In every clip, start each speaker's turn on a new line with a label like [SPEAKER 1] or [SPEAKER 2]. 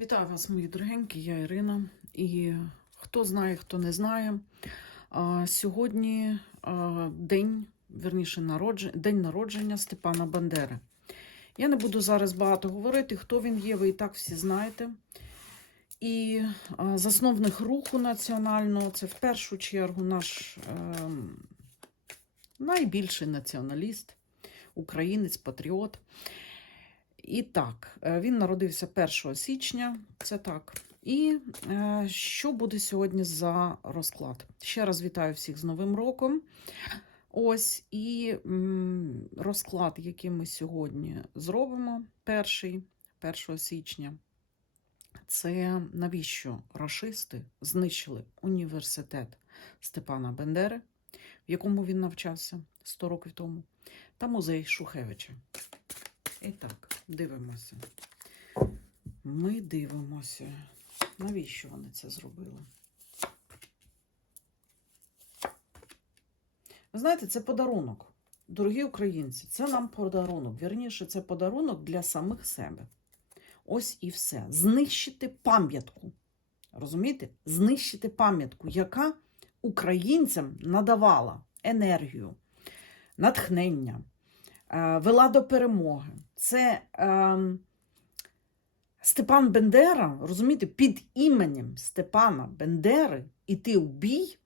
[SPEAKER 1] Вітаю вас, мої дорогенькі, я Ірина. І хто знає, хто не знає, сьогодні день, верніше, народження, день народження Степана Бандери. Я не буду зараз багато говорити, хто він є, ви і так всі знаєте. І засновник руху національного це в першу чергу наш ем, найбільший націоналіст, українець, патріот. І так, е, він народився 1 січня, це так. І е, що буде сьогодні за розклад? Ще раз вітаю всіх з Новим роком. Ось і розклад, який ми сьогодні зробимо, перший, 1 січня. Це навіщо рашисти знищили університет Степана Бендери, в якому він навчався 100 років тому, та музей Шухевича. І так, дивимося. Ми дивимося. Навіщо вони це зробили? Ви знаєте, це подарунок. Дорогі українці, це нам подарунок. Вірніше, це подарунок для самих себе. Ось і все. Знищити пам'ятку. Розумієте? Знищити пам'ятку, яка українцям надавала енергію, натхнення, вела до перемоги. Це е, Степан Бендера, розумієте, під іменем Степана Бендери іти в бій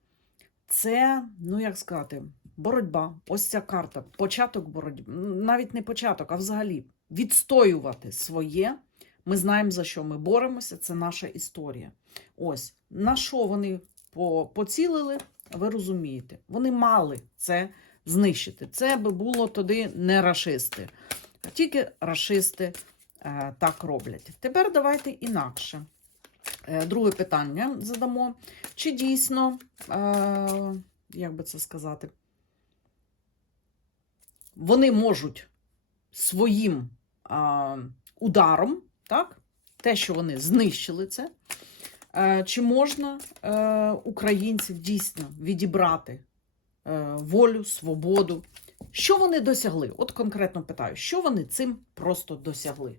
[SPEAKER 1] це, ну як сказати, боротьба. Ось ця карта, початок боротьби. Навіть не початок, а взагалі відстоювати своє. Ми знаємо, за що ми боремося, це наша історія. Ось, на що вони по- поцілили, ви розумієте. Вони мали це знищити. Це би було тоді не рашисти. Тільки рашисти е, так роблять. Тепер давайте інакше. Е, друге питання задамо. Чи дійсно, е, як би це сказати, вони можуть своїм ударом, так, те, що вони знищили це, чи можна українців дійсно відібрати волю, свободу? Що вони досягли? От конкретно питаю, що вони цим просто досягли?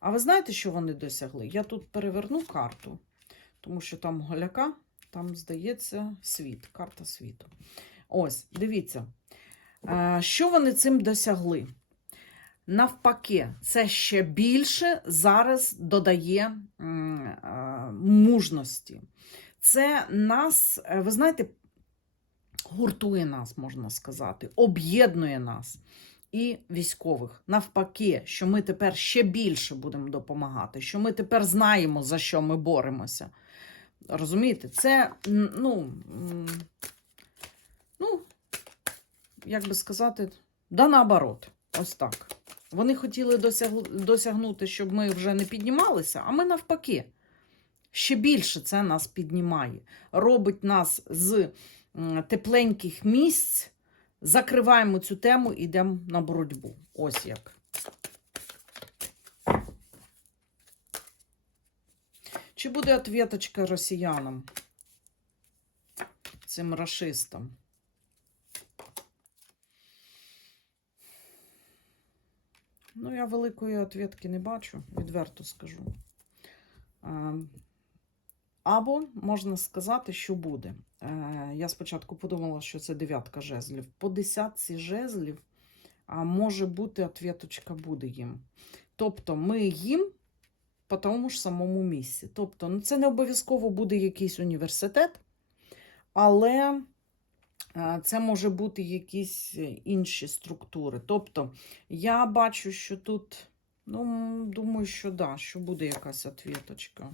[SPEAKER 1] А ви знаєте, що вони досягли? Я тут переверну карту, тому що там голяка, там, здається, світ, карта світу. Ось, дивіться, Е, що вони цим досягли? Навпаки, це ще більше зараз додає е, мужності. Це нас, е, ви знаєте, гуртує нас, можна сказати, об'єднує нас і військових. Навпаки, що ми тепер ще більше будемо допомагати, що ми тепер знаємо, за що ми боремося. Розумієте, це, ну, ну, як би сказати, да наоборот, ось так. Вони хотіли досяг- досягнути, щоб ми вже не піднімалися, а ми навпаки. Ще більше це нас піднімає, робить нас з тепленьких місць, закриваємо цю тему і йдемо на боротьбу. Ось як. Чи буде ответочка росіянам, цим рашистам? Ну, я великої ответки не бачу, відверто скажу. Або можна сказати, що буде. Е, Я спочатку подумала, що це дев'ятка жезлів. По десятці жезлів а може бути ответочка буде їм. Тобто ми їм по тому ж самому місці. Тобто, ну, це не обов'язково буде якийсь університет, але е, це може бути якісь інші структури. Тобто, я бачу, що тут, ну, думаю, що да, що буде якась ответочка.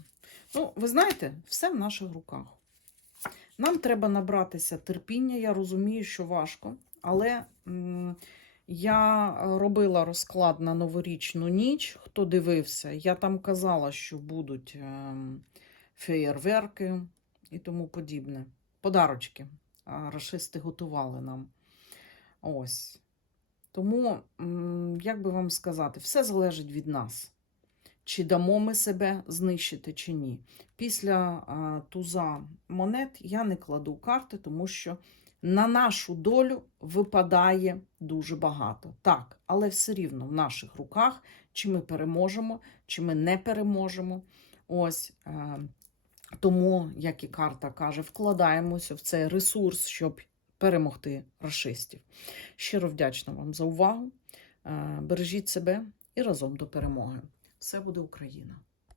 [SPEAKER 1] Ну, ви знаєте, все в наших руках. Нам треба набратися терпіння. Я розумію, що важко, але я робила розклад на новорічну ніч. Хто дивився, я там казала, що будуть ем, феєрверки і тому подібне. Подарочки. Рашисти готували нам. Ось. Тому, як би вам сказати, все залежить від нас. Чи дамо ми себе знищити, чи ні. Після а, туза монет я не кладу карти, тому що на нашу долю випадає дуже багато. Так, але все рівно в наших руках, чи ми переможемо, чи ми не переможемо. Ось е, тому, як і карта каже, вкладаємося в цей ресурс, щоб перемогти расистів. Щиро вдячна вам за увагу. Е, Бережіть себе і разом до перемоги. Все буде Україна!